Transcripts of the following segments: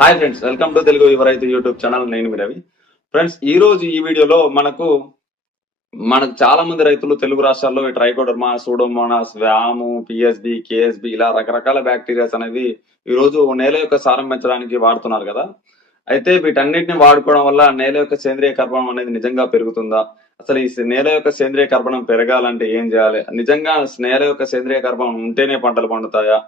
Hi friends welcome to Telugu Yuvaraithu YouTube channel నేను మీ Ravi. Friends ఈ రోజు ఈ వీడియోలో మనకు మనకు చాలా మంది రైతులు తెలుగు రాష్ట్రాల్లో ఈ Trichoderma Pseudomonas VAM PSB KSB ఇలా రకరకాల బ్యాక్టీరియాస్ అనేది ఈ రోజు నేల యొక్క సారం పెంచడానికి వాడుతున్నారు కదా. అయితే వీటన్నిటిని వాడుకోవడం వల్ల నేల యొక్క సేంద్రియ కర్బనం అనేది నిజంగా పెరుగుతుందా? అసలు ఈ నేల యొక్క సేంద్రియ కర్బనం పెరగాలంటే ఏం చేయాలి? నిజంగా నేల యొక్క సేంద్రియ కర్బనం ఉంటేనే పంటలు పండుతాయా?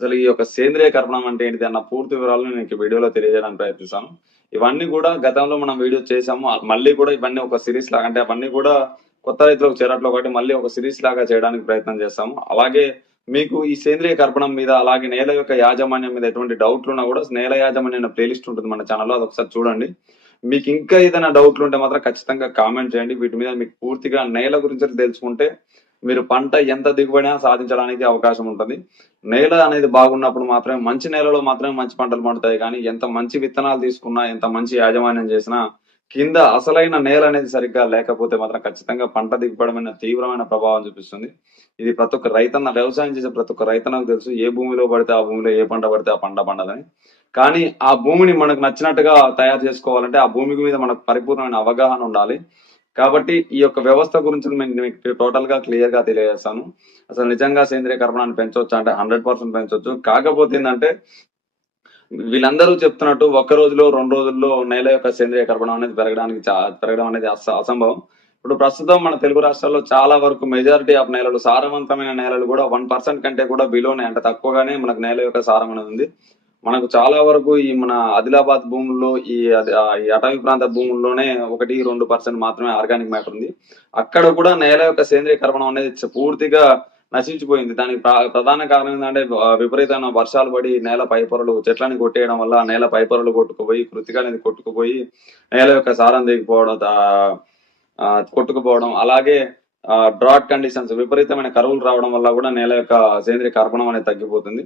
అసలు ఈ యొక్క సేంద్రియ కర్పణం అంటే ఏంటిది అన్న పూర్తి వివరాలను నేను వీడియోలో తెలియజేయడానికి ప్రయత్నిస్తాను. ఇవన్నీ కూడా గతంలో మనం వీడియో చేసాము మళ్ళీ కూడా ఇవన్నీ ఒక సిరీస్ లాగా అంటే అవన్నీ కూడా కొత్త రైతులకు చేరట్లో ఒకటి మళ్ళీ ఒక సిరీస్ లాగా చేయడానికి ప్రయత్నం చేస్తాము. అలాగే మీకు ఈ సేంద్రియ కర్పణం మీద అలాగే నేల యొక్క యాజమాన్యం మీద ఎటువంటి డౌట్లు ఉన్నా కూడా నేల యాజమాన్యం ప్లేలిస్ట్ ఉంటుంది మన ఛానల్లో. అది ఒకసారి చూడండి. మీకు ఇంకా ఏదైనా డౌట్లు ఉంటే మాత్రం ఖచ్చితంగా కామెంట్ చేయండి. వీటి మీద మీకు పూర్తిగా నేల గురించి తెలుసుకుంటే మీరు పంట ఎంత దిగుబడి సాధించడానికి అవకాశం ఉంటుంది. నేల అనేది బాగున్నప్పుడు మాత్రమే మంచి నేలలో మాత్రమే మంచి పంటలు పండుతాయి. కానీ ఎంత మంచి విత్తనాలు తీసుకున్నా ఎంత మంచి యాజమాన్యం చేసినా కింద అసలైన నేల అనేది సరిగ్గా లేకపోతే మాత్రం ఖచ్చితంగా పంట దిగుబడి తీవ్రమైన ప్రభావం చూపిస్తుంది. ఇది ప్రతి ఒక్క రైతన్న వ్యవసాయం చేసే ప్రతి ఒక్క రైతన్నకు తెలుసు. ఏ భూమిలో పడితే ఆ భూమిలో ఏ పంట పడితే ఆ పంట పండదని. కానీ ఆ భూమిని మనకు నచ్చినట్టుగా తయారు చేసుకోవాలంటే ఆ భూమి మీద మనకు పరిపూర్ణమైన అవగాహన ఉండాలి. కాబట్టి ఈ యొక్క వ్యవస్థ గురించి మీకు టోటల్గా క్లియర్గా తెలియజేస్తాను. అసలు నిజంగా సేంద్రియ కర్మణాన్ని పెంచవచ్చు అంటే హండ్రెడ్ పర్సెంట్ పెంచవచ్చు కాకపోతే ఏంటంటే వీళ్ళందరూ చెప్తున్నట్టు ఒక్క రోజులో రెండు రోజుల్లో నేల యొక్క సేంద్రియ కర్పణం అనేది పెరగడానికి చా- పెరగడం అనేది అసంభవం. ఇప్పుడు ప్రస్తుతం మన తెలుగు రాష్ట్రాల్లో చాలా వరకు మెజారిటీ ఆఫ్ నేలలు సారవంతమైన నేలలు కూడా వన్ పర్సెంట్ కంటే కూడా బిలోనే అంటే తక్కువగానే మనకు నేల యొక్క సారం అనేది ఉంది. మనకు చాలా వరకు ఈ మన ఆదిలాబాద్ భూముల్లో ఈ అటవీ ప్రాంత భూముల్లోనే ఒకటి రెండు పర్సెంట్ మాత్రమే ఆర్గానిక్ మ్యాటర్ ఉంది. అక్కడ కూడా నేల యొక్క సేంద్రియ కర్బనం అనేది పూర్తిగా నశించిపోయింది. దానికి ప్రధాన కారణం ఏంటంటే విపరీతమైన వర్షాలు పడి నేల పైపొరలు చెట్లని కొట్టేయడం వల్ల నేల పైపొరలు కొట్టుకుపోయి కృతికాలని అనేది కొట్టుకుపోయి నేల యొక్క సారం దిగిపోవడం కొట్టుకుపోవడం అలాగే డ్రాట్ కండిషన్స్ విపరీతమైన కరువులు రావడం వల్ల కూడా నేల యొక్క సేంద్రియ కర్పణం అనేది తగ్గిపోతుంది.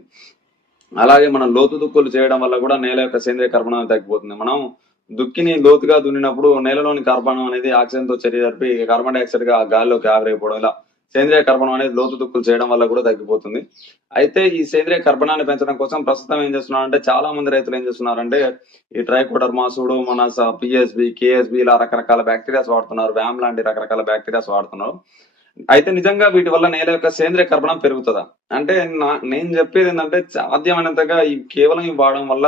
అలాగే మనం లోతు దుక్కులు చేయడం వల్ల కూడా నేల యొక్క సేంద్రియ కర్బనం తగ్గిపోతుంది. మనం దుక్కిని లోతుగా దున్నినప్పుడు నేలలోని కార్బనం అనేది ఆక్సిజన్తో చర్య జరిపి కార్బన్ డైఆక్సైడ్గా గాలిలోకి ఆవిరైపోవడం ఇలా సేంద్రియ కర్బనం అనేది లోతు దుక్కులు చేయడం వల్ల కూడా తగ్గిపోతుంది. అయితే ఈ సేంద్రియ కర్బనాన్ని పెంచడం కోసం ప్రస్తుతం ఏం చేస్తున్నారంటే చాలా మంది రైతులు ఏం చేస్తున్నారంటే ఈ ట్రైకోడర్మా సూడోమోనాస్ పిఎస్బి కేఎస్బి ఇలా రకరకాల బ్యాక్టీరియాస్ వాడుతున్నారు. వ్యామ్ లాంటి రకరకాల బ్యాక్టీరియాస్ వాడుతున్నారు. అయితే నిజంగా వీటి వల్ల నేల యొక్క సేంద్రియ కర్బనం పెరుగుతుందా? అంటే నా- నేను చెప్పేది ఏంటంటే సాధ్యమైనంతగా ఈ కేవలం ఇవి వాడడం వల్ల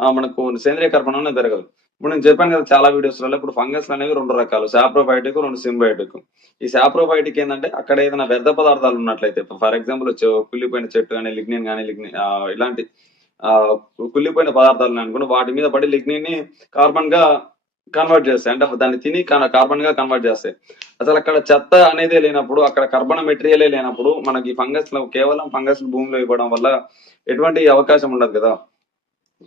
మనకు సేంద్రియ కర్బనం అనేది పెరగదు. ఇప్పుడు నేను చెప్పాను కదా చాలా వీడియోస్లలో ఇప్పుడు ఫంగస్ అనేవి రెండు రకాలు సాప్రోబయోటిక్ రెండు సింబయోటిక్. ఈ సాప్రోబయోటిక్ ఏంటంటే అక్కడ ఏదైనా వ్యర్థ పదార్థాలు ఉన్నట్లయితే ఫర్ ఎగ్జాంపుల్ కుళ్ళిపోయిన చెట్టు కానీ లిగ్నిన్ కానీ లిగ్ని ఇలాంటి ఆ, కుళ్ళిపోయిన పదార్థాలు అనుకుని వాటి మీద పడి లిగ్నిన్ని కార్బన్గా కన్వర్ట్ చేస్తాయి. అంటే దాన్ని తిని కార్బన్గా కన్వర్ట్ చేస్తాయి. అసలు అక్కడ చెత్త అనేది లేనప్పుడు అక్కడ కర్బన మెటీరియలే లేనప్పుడు మనకి ఫంగస్ కేవలం ఫంగస్ భూమిలో ఇవ్వడం వల్ల ఎటువంటి అవకాశం ఉండదు కదా.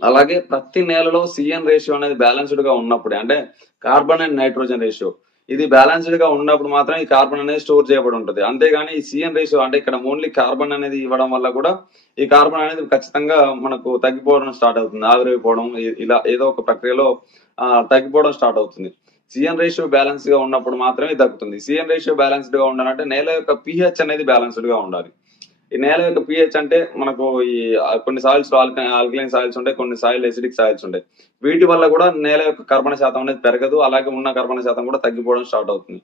అలాగే ప్రతి నేలలో సిఎన్ రేషియో అనేది బ్యాలెన్స్డ్గా ఉన్నప్పుడే అంటే కార్బన్ అండ్ నైట్రోజన్ రేషియో ఇది బ్యాలెన్స్డ్గా ఉన్నప్పుడు మాత్రం ఈ కార్బన్ అనేది స్టోర్ చేయబడి ఉంటుంది. అంతేగాని ఈ సిఎన్ రేషియో అంటే ఇక్కడ ఓన్లీ కార్బన్ అనేది ఇవ్వడం వల్ల కూడా ఈ కార్బన్ అనేది ఖచ్చితంగా మనకు తగ్గిపోవడం స్టార్ట్ అవుతుంది. ఆవిరైపోవడం ఇలా ఏదో ఒక ప్రక్రియలో ఆ, తగ్గిపోవడం స్టార్ట్ అవుతుంది. సిఎన్ రేషియో బ్యాలెన్స్గా ఉన్నప్పుడు మాత్రమే తగ్గుతుంది సిఎన్ రేషియో బ్యాలెన్స్డ్గా ఉండాలంటే నేల యొక్క పిహెచ్ అనేది బ్యాలెన్స్డ్గా ఉండాలి. ఈ నేల యొక్క పిహెచ్ అంటే మనకు ఈ కొన్ని సాయిల్స్ ఆల్కలైన్ సాయిల్స్ ఉంటాయి కొన్ని సాయిల్ ఎసిడిక్ సాయిల్స్ ఉంటాయి. వీటి వల్ల కూడా నేల యొక్క కర్బన శాతం అనేది పెరగదు అలాగే ఉన్న కర్బన శాతం కూడా తగ్గిపోవడం స్టార్ట్ అవుతుంది.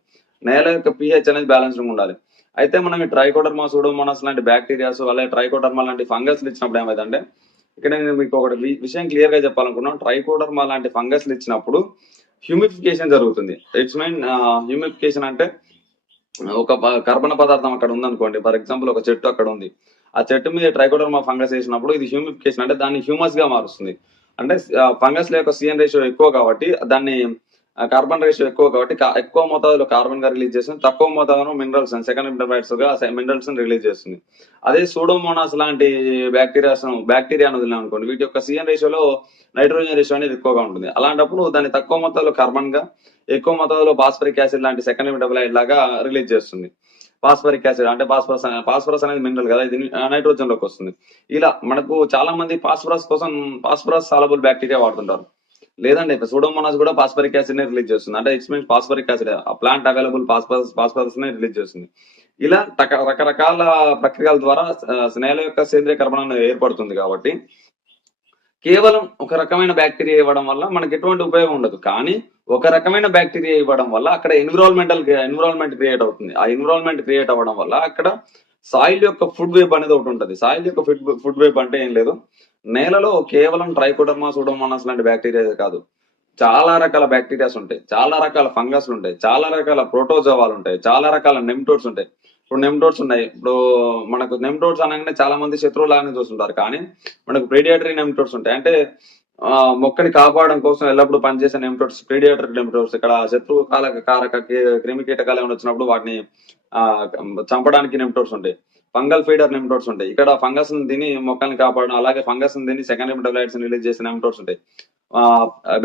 నేల యొక్క పిహెచ్ అనేది బ్యాలెన్స్ ఉండాలి. అయితే మనం ఈ ట్రైకోడర్మా సూడోమోనాస్ లాంటి బ్యాక్టీరియాస్ అలాగే ట్రైకోడర్మా లాంటి ఫంగస్ ఇచ్చినప్పుడు ఏమైందంటే ఇక్కడ నేను మీకు ఒకటి విషయం క్లియర్గా చెప్పాలనుకున్నాను. ట్రైకోడర్మా లాంటి ఫంగస్ ఇచ్చినప్పుడు హ్యూమిఫికేషన్ జరుగుతుంది. ఇట్స్ మీన్ హ్యూమిఫికేషన్ అంటే ఒక కర్బన పదార్థం అక్కడ ఉందనుకోండి. ఫర్ ఎగ్జాంపుల్ ఒక చెట్టు అక్కడ ఉంది. ఆ చెట్టు మీద ట్రైకోడర్మా ఫంగస్ వేసినప్పుడు ఇది హ్యూమిఫికేషన్ అంటే దాన్ని హ్యూమస్గా మారుస్తుంది. అంటే uh, ఫంగస్ యొక్క సిఎన్ రేషియో ఎక్కువ కాబట్టి దాన్ని కార్బన్ రేషియో ఎక్కువ కాబట్టి ఎక్కువ మోతాదులో కార్బన్గా రిలీజ్ చేస్తుంది. తక్కువ మోతాదులో మినరల్స్ సెకండ్ ఇంటర్బైట్స్గా మినరల్స్ రిలీజ్ చేస్తుంది. అదే సూడోమోనాస్ లాంటి బ్యాక్టీరియాస్ బ్యాక్టీరియా అనేది అనుకోండి. వీటి యొక్క సిఎన్ రేషియోలో నైట్రోజన్ రేషియో అనేది ఎక్కువగా ఉంటుంది. అలాంటప్పుడు దాన్ని తక్కువ మొత్తంలో కార్బన్గా ఎక్కువ మొత్తంలో ఫాస్ఫరిక్ యాసిడ్ లాంటి సెకండ్ మెటబలైట్ లాగా రిలీజ్ చేస్తుంది. ఫాస్ఫరిక్ యాసిడ్ అంటే ఫాస్ఫరస్ ఫాస్ఫరస్ అనేది మినరల్ కదా ఇది నైట్రోజన్లోకి వస్తుంది. ఇలా మనకు చాలా మంది ఫాస్ఫరస్ కోసం ఫాస్ఫరస్ సాలబుల్ బ్యాక్టీరియా వాడుతుంటారు. లేదండి సూడోమోనాస్ కూడా పాస్పరిక్ యాసిడ్ని రిలీజ్ చేస్తుంది. అంటే ఇట్స్ మీన్స్ పాస్పరిక్ యాసిడ్ ఆ ప్లాంట్ అవైలబుల్ పాస్పరస్ ఫాస్ఫరస్ని రిలీజ్ చేస్తుంది. ఇలా రక- రకరకాల ప్రక్రియల ద్వారా ఆ, నేల యొక్క సేంద్రియ కర్బనం ఏర్పడుతుంది కాబట్టి కేవలం ఒక రకమైన బ్యాక్టీరియా ఇవ్వడం వల్ల మనకి ఎటువంటి ఉపయోగం ఉండదు. కానీ ఒక రకమైన బ్యాక్టీరియా ఇవ్వడం వల్ల అక్కడ ఎన్విరాన్మెంటల్ ఎన్విరాన్మెంట్ క్రియేట్ అవుతుంది. ఆ ఎన్విరాన్మెంట్ క్రియేట్ అవ్వడం వల్ల అక్కడ సాయిల్ యొక్క ఫుడ్ వేబ్ అనేది ఒకటి ఉంటుంది. సాయిల్ యొక్క ఫుడ్ ఫుడ్ వేబ్ అంటే ఏం లేదు. నేలలో కేవలం ట్రైకోడర్మా సూడోమోనాస్ లాంటి బ్యాక్టీరియా కాదు. చాలా రకాల బ్యాక్టీరియాస్ ఉంటాయి. చాలా రకాల ఫంగస్లు ఉంటాయి. చాలా రకాల ప్రోటోజోవాలు ఉంటాయి. చాలా రకాల నెమ్టోడ్స్ ఉంటాయి. ఇప్పుడు నెమ్టోడ్స్ ఉన్నాయి. ఇప్పుడు మనకు నెమ్టోడ్స్ అనగానే చాలా మంది శత్రువులాగానే చూస్తుంటారు. కానీ మనకు ప్రేడియాటరీ నెమ్టోడ్స్ ఉంటాయి. అంటే మొక్కని కాపాడడం కోసం ఎల్లప్పుడూ పనిచేసే నెమ్టోడ్స్ ప్రేడియేటరీ నెమ్టోడ్స్ ఇక్కడ శత్రువు కాలక కారక క్రిమి కీటకాలు ఏమైనా వచ్చినప్పుడు వాటిని ఆ చంపడానికి నెమ్టోడ్స్ ఉంటాయి. ఫంగల్ ఫీడర్ నెమ్టోడ్స్ ఉంటాయి. ఇక్కడ ఫంగస్ తిని మొక్కల్ని కాపాడడం అలాగే ఫంగస్ తిని సెకండ్ మెటబలైట్స్ రిలీజ్ చేసే నెమ్టోడ్స్ ఉంటాయి.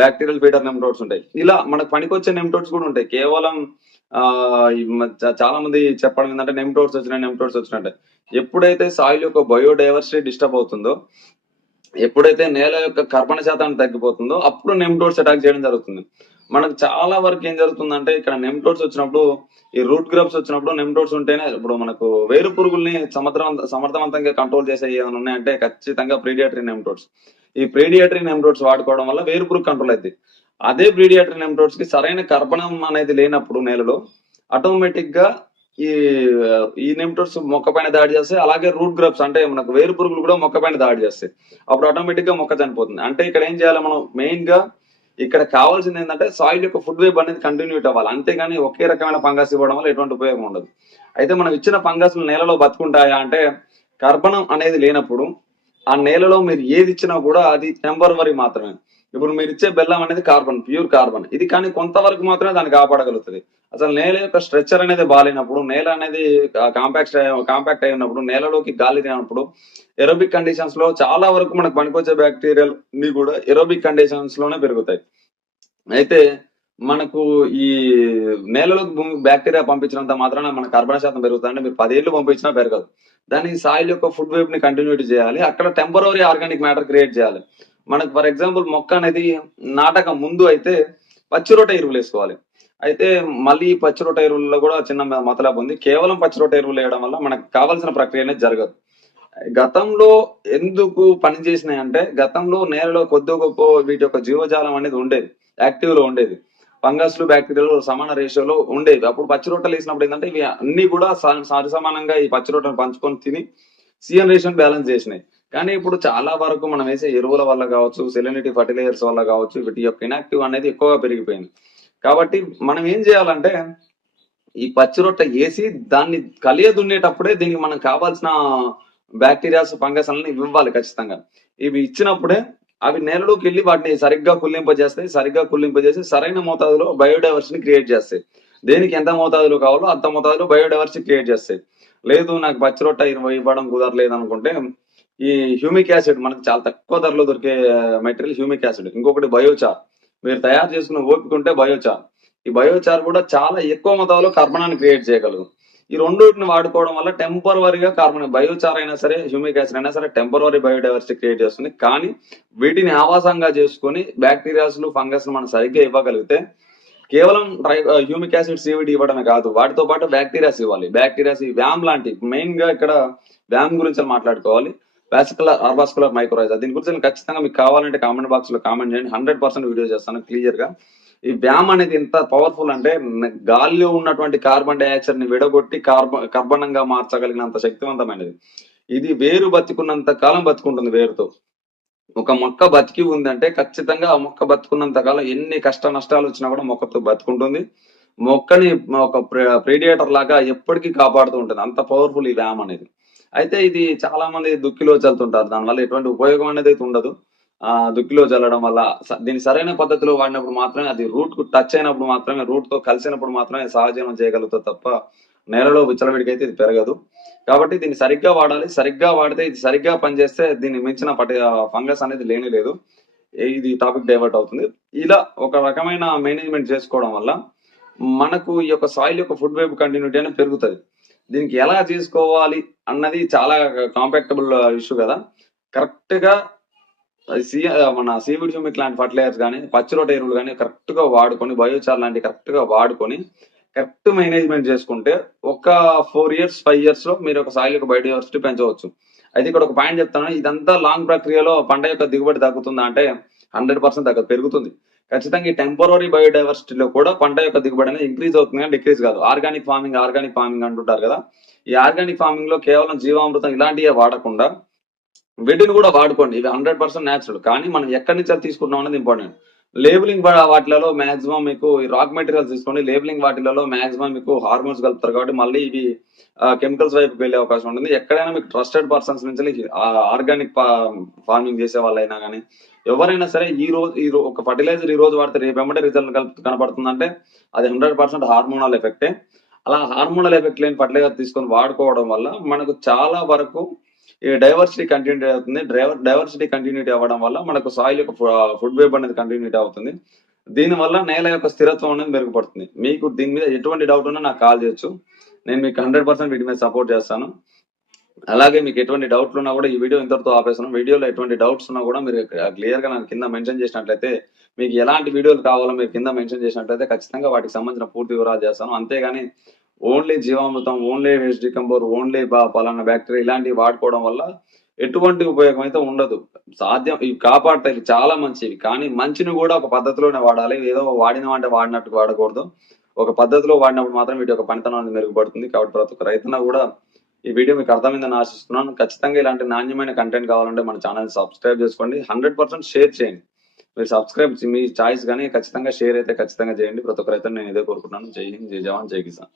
బ్యాక్టీరియల్ ఫీడర్ నెమ్టోడ్స్ ఉంటాయి. ఇలా మనకు పనికొచ్చే నెమ్టోడ్స్ కూడా ఉంటాయి. కేవలం ఆ ఈ చాలా మంది చెప్పడం ఏంటంటే నెమ్టోడ్స్ వచ్చినాయి నెమ్టోడ్స్ వచ్చినట్టే ఎప్పుడైతే సాయిల్ యొక్క బయోడైవర్సిటీ డిస్టర్బ్ అవుతుందో ఎప్పుడైతే నేల యొక్క కర్బన శాతం తగ్గిపోతుందో అప్పుడు నెమ్టోడ్స్ అటాక్ చేయడం జరుగుతుంది. మనకు చాలా వరకు ఏం జరుగుతుందంటే ఇక్కడ నెమ్టోడ్స్ వచ్చినప్పుడు ఈ రూట్ గ్రబ్స్ వచ్చినప్పుడు నెమ్టోడ్స్ ఉంటేనే ఇప్పుడు మనకు వేరు పురుగుల్ని సమర్థవంత సమర్థవంతంగా కంట్రోల్ చేసే ఏమైనా ఉన్నాయంటే ఖచ్చితంగా ప్రీడియాటరీ నెమ్టోడ్స్ ఈ ప్రీడియాటరీ నెమ్టోడ్స్ వాడుకోవడం వల్ల వేరు పురుగు కంట్రోల్ అయింది అదే ప్రీడియాటరీ నెమ్టోడ్స్కి సరైన కర్బనం అనేది లేనప్పుడు నేలలో ఆటోమేటిక్గా ఈ ఈ నెమ్టోడ్స్ మొక్క పైన దాడి చేస్తాయి అలాగే రూట్ గ్రబ్స్ అంటే మనకు వేరు పురుగులు కూడా మొక్క పైన దాడి చేస్తాయి. అప్పుడు ఆటోమేటిక్గా మొక్క చనిపోతుంది. అంటే ఇక్కడ ఏం చేయాలి మనం? మెయిన్గా ఇక్కడ కావాల్సింది ఏంటంటే సాయిల్ యొక్క ఫుడ్ వేబ్ అనేది కంటిన్యూట్ అవ్వాలి. అంతేగాని ఒకే రకమైన ఫంగస్ ఇవ్వడం వల్ల ఎటువంటి ఉపయోగం ఉండదు. అయితే మనం ఇచ్చిన ఫంగస్ నేలలో బతుకుంటాయా అంటే కర్బనం అనేది లేనప్పుడు ఆ నేలలో మీరు ఏది ఇచ్చినా కూడా అది టెంపరవరీ మాత్రమే. ఇప్పుడు మీరు ఇచ్చే బెల్లం అనేది కార్బన్ ప్యూర్ కార్బన్ ఇది కానీ కొంతవరకు మాత్రమే దాన్ని కాపాడగలుగుతుంది. అసలు నేల యొక్క స్ట్రెచర్ అనేది బాగాలేనప్పుడు నేల అనేది కాంపాక్ట్ కాంపాక్ట్ అయినప్పుడు నేలలోకి గాలి రానప్పుడు ఎరోబిక్ కండిషన్స్లో చాలా వరకు మనకు పనికొచ్చే బ్యాక్టీరియల్ కూడా ఎరోబిక్ కండిషన్స్లోనే పెరుగుతాయి. అయితే మనకు ఈ నేలలోకి బ్యాక్టీరియా పంపించినంత మాత్రాన మన కర్బన శాతం పెరుగుతుందంటే మీరు పదేళ్ళు పంపించినా పెరగదు. దాన్ని సాయిల్ యొక్క ఫుడ్ వేప్ని కంటిన్యూటీ చేయాలి. అక్కడ టెంపరీ ఆర్గానిక్ మ్యాటర్ క్రియేట్ చేయాలి. మనకు ఫర్ ఎగ్జాంపుల్ మొక్క అనేది నాటక ముందు అయితే పచ్చిరొట్ట ఎరువులు వేసుకోవాలి. అయితే మళ్ళీ పచ్చి పచ్చిరొట్ట ఎరువుల్లో కూడా చిన్న మతలాభ ఉంది. కేవలం పచ్చిరొట్ట ఎరువులు వేయడం వల్ల మనకు కావాల్సిన ప్రక్రియ అనేది జరగదు. గతంలో ఎందుకు పనిచేసినాయి అంటే గతంలో నేలలో కొద్ది గొప్ప వీటి యొక్క జీవజాలం అనేది ఉండేది. యాక్టివ్లో ఉండేది. ఫంగస్లు బ్యాక్టీరియాలు సమాన రేషియోలో ఉండేవి. అప్పుడు పచ్చి రొట్టెలు వేసినప్పుడు ఏంటంటే ఇవి అన్ని కూడా స- సరి సమానంగా ఈ పచ్చి రొట్టెను పంచుకొని తిని సిఎన్ రేషన్ బ్యాలెన్స్ చేసినాయి. కానీ ఇప్పుడు చాలా వరకు మనం వేసే ఎరువుల వల్ల కావచ్చు సెలినిటీ ఫర్టిలైజర్స్ వల్ల కావచ్చు వీటి యొక్క ఇనాక్టివ్ అనేది ఎక్కువగా పెరిగిపోయింది. కాబట్టి మనం ఏం చేయాలంటే ఈ పచ్చి రొట్టె వేసి దాన్ని కలియ దున్నేటప్పుడే దీనికి మనకు కావాల్సిన బ్యాక్టీరియాస్ ఫంగస్ అన్ని ఇవ్వాలి ఖచ్చితంగా. ఇవి ఇచ్చినప్పుడే అవి నేలలోకి వెళ్ళి వాటిని సరిగ్గా కుల్లింపజేస్తాయి సరిగ్గా కుల్లింపజేసి సరైన మోతాదులో బయోడైవర్సిటీ క్రియేట్ చేస్తాయి. దేనికి ఎంత మోతాదులో కావాలో అంత మోతాదులో బయోడైవర్సిటీ క్రియేట్ చేస్తాయి. లేదు నాకు పచ్చి రొట్టె ఇరవై ఇవ్వడం కుదరలేదు అనుకుంటే ఈ హ్యూమిక్ యాసిడ్ మనకు చాలా తక్కువ ధరలో దొరికే మెటీరియల్ హ్యూమిక్ యాసిడ్ ఇంకొకటి బయోచార్ మీరు తయారు చేసుకున్న ఓపిక ఉంటే బయోచార్. ఈ బయోచార్ కూడా చాలా ఎక్కువ మొత్తంలో కార్బనాన్ని క్రియేట్ చేయగలదు. ఈ రెండింటిని వాడుకోవడం వల్ల టెంపరవరీగా కార్బన్ బయోచార్ అయినా సరే హ్యూమిక్ యాసిడ్ అయినా సరే టెంపరవరీ బయోడైవర్సిటీ క్రియేట్ చేస్తుంది. కానీ వీటిని ఆవాసంగా చేసుకొని బ్యాక్టీరియాస్ ఫంగస్ మనం సరిగ్గా ఇవ్వగలిగితే కేవలం హ్యూమిక్ యాసిడ్ సివిడి ఇవ్వడమే కాదు వాటితో పాటు బ్యాక్టీరియాస్ ఇవ్వాలి. బ్యాక్టీరియాస్ వ్యామ్ లాంటి మెయిన్గా ఇక్కడ వ్యామ్ గురించి మాట్లాడుకోవాలి. వాస్కులర్ ఆర్వాస్కులర్ మైక్రోరైజర్ దీని గురించి నేను ఖచ్చితంగా మీకు కావాలంటే కామెంట్ బాక్స్లో కామెంట్ చేయండి. హండ్రెడ్ పర్సెంట్ వీడియో చేస్తాను క్లియర్గా. ఈ వ్యామ్ అనేది ఎంత పవర్ఫుల్ అంటే గాలిలో ఉన్నటువంటి కార్బన్ డైఆక్సైడ్ని విడగొట్టి కార్బన్ కర్బనంగా మార్చగలిగినంత శక్తివంతమైనది. ఇది వేరు బతికున్నంత కాలం బతుకుంటుంది వేరుతో. ఒక మొక్క బతికి ఉందంటే ఖచ్చితంగా ఆ మొక్క బతుకున్నంత కాలం ఎన్ని కష్ట నష్టాలు వచ్చినా కూడా మొక్కతో బతుకుంటుంది. మొక్కని ఒక ప్రేడియేటర్ లాగా ఎప్పటికీ కాపాడుతూ ఉంటుంది. అంత పవర్ఫుల్ ఈ వ్యామ్ అనేది. అయితే ఇది చాలా మంది దుక్కిలో చల్లుతుంటారు. దానివల్ల ఎటువంటి ఉపయోగం అనేది అయితే ఉండదు. ఆ దుక్కిలో చల్లడం వల్ల దీని దీన్ని సరైన పద్ధతిలో వాడినప్పుడు మాత్రమే అది రూట్కు టచ్ అయినప్పుడు మాత్రమే రూట్తో కలిసినప్పుడు మాత్రమే సహజీవనం చేయగలుగుతుంది తప్ప నేలలో విచ్చలవిడికైతే ఇది పెరగదు. కాబట్టి దీన్ని సరిగ్గా వాడాలి. సరిగ్గా వాడితే ఇది సరిగ్గా పనిచేస్తే దీన్ని మించిన పటి ఫంగస్ అనేది లేని లేదు. ఇది టాపిక్ డైవర్ట్ అవుతుంది. ఇలా ఒక రకమైన మేనేజ్మెంట్ చేసుకోవడం వల్ల మనకు ఈ యొక్క సాయిల్ యొక్క ఫుడ్ వేబ్ కంటిన్యూటీ అనేది పెరుగుతుంది. దీనికి ఎలా చేసుకోవాలి అన్నది చాలా కాంపాక్టబుల్ ఇష్యూ కదా. కరెక్ట్గా సి మన సీవిడ్ హ్యూమిక్ లాంటి ఫర్టిలైజర్స్ కానీ పచ్చిరోట ఎరువులు కానీ కరెక్ట్గా వాడుకొని బయోచార్ లాంటి కరెక్ట్గా వాడుకొని కరెక్ట్ మేనేజ్మెంట్ చేసుకుంటే ఒక ఫోర్ ఇయర్స్ ఫైవ్ ఇయర్స్లో మీరు ఒక సాయిల్ యొక్క బయోడైవర్సిటీ పెంచవచ్చు. అయితే ఇక్కడ ఒక పాయింట్ చెప్తాను. ఇదంతా లాంగ్ ప్రక్రియలో పంట యొక్క దిగుబడి తగ్గుతుందా అంటే హండ్రెడ్ పర్సెంట్ తగ్గదు పెరుగుతుంది. ఖచ్చితంగా ఈ టెంపరీ బయోడైవర్సిటీలో కూడా పంట యొక్క దిగుబడి అనేది ఇంక్రీజ్ అవుతుంది కానీ డిక్రీజ్ కాదు. ఆర్గానిక్ ఫార్మింగ్ ఆర్గానిక్ ఫార్మింగ్ అంటుంటారు కదా. ఈ ఆర్గానిక్ ఫార్మింగ్లో కేవలం జీవామృతం ఇలాంటివే వాడకుండా వీటిని కూడా వాడుకోండి. ఇవి హండ్రెడ్ పర్సెంట్ న్యాచురల్ కానీ మనం ఎక్కడి నుంచి అది తీసుకుంటున్నాం అనేది ఇంపార్టెంట్ లేబులింగ్ వాటిలలో మాక్సిమం మీకు ఈ రాక్ మెటీరియల్స్ తీసుకోండి. లేబులింగ్ వాటిలలో మాక్సిమం మీకు హార్మోన్స్ కలుపుతారు కాబట్టి మళ్ళీ ఇవి కెమికల్స్ వైపు వెళ్ళే అవకాశం ఉంటుంది. ఎక్కడైనా మీకు ట్రస్టెడ్ పర్సన్స్ నుంచి ఆర్గానిక్ ఫార్మింగ్ చేసే వాళ్ళైనా కానీ ఎవరైనా సరే ఈ రోజు ఈ ఒక ఫర్టిలైజర్ ఈ రోజు వాడితే రేపు ఎమ్మటే రిజల్ట్ కనపడుతుందంటే అది హండ్రెడ్ పర్సెంట్ హార్మోనల్ ఎఫెక్టే అలా హార్మోనల్ ఎఫెక్ట్ లేని ఫర్టిలైజర్ తీసుకొని వాడుకోవడం వల్ల మనకు చాలా వరకు ఈ డైవర్సిటీ కంటిన్యూటీ అవుతుంది. డ్రైవర్ డైవర్సిటీ కంటిన్యూటీ అవ్వడం వల్ల మనకు సాయిల్ యొక్క ఫుడ్ వేబ్ అనేది కంటిన్యూటీ అవుతుంది. దీని వల్ల నేల యొక్క స్థిరత్వం అనేది మెరుగుపడుతుంది. మీకు దీని మీద ఎటువంటి డౌట్ ఉన్నా నాకు కాల్ చేయొచ్చు. నేను మీకు హండ్రెడ్ పర్సెంట్ వీటి మీద సపోర్ట్ చేస్తాను. అలాగే మీకు ఎటువంటి డౌట్లు ఉన్నా కూడా ఈ వీడియో ఇంతటితో ఆపేస్తున్నాం. వీడియోలో ఎటువంటి డౌట్స్ ఉన్నా కూడా మీరు క్లియర్గా నాకు కింద మెన్షన్ చేసినట్లయితే మీకు ఎలాంటి వీడియోలు కావాలో మీరు కింద మెన్షన్ చేసినట్లయితే ఖచ్చితంగా వాటికి సంబంధించిన పూర్తి వివరాలు చేస్తాను. అంతేగాని ఓన్లీ జీవామృతం ఓన్లీ వేస్ట్ డికంబోర్ ఓన్లీ పలానా బ్యాక్టీరియా ఇలాంటివి వాడుకోవడం వల్ల ఎటువంటి ఉపయోగం అయితే ఉండదు. సాధ్యం ఇవి కాపాడతాయి. చాలా మంచివి. కానీ మంచిని కూడా ఒక పద్ధతిలోనే వాడాలి. ఏదో వాడిన అంటే వాడినట్టు వాడకూడదు. ఒక పద్ధతిలో వాడినప్పుడు మాత్రం వీటి యొక్క పనితనం అనేది మెరుగుపడుతుంది. కాబట్టి ప్రతి ఒక్క రైతున కూడా ఈ వీడియో మీకు అర్థమైందని ఆశిస్తున్నాను. ఖచ్చితంగా ఇలాంటి నాణ్యమైన కంటెంట్ కావాలంటే మన ఛానల్ సబ్స్క్రైబ్ చేసుకోండి. హండ్రెడ్ పర్సెంట్ షేర్ చేయండి. మీరు సబ్స్క్రైబ్ మీ చాయిస్ కానీ ఖచ్చితంగా షేర్ అయితే ఖచ్చితంగా చేయండి. ప్రతి ఒక్కరైతే నేను ఇదే కోరుకుంటున్నాను. జై హింద్ జై జవాన్ జై కిసాన్.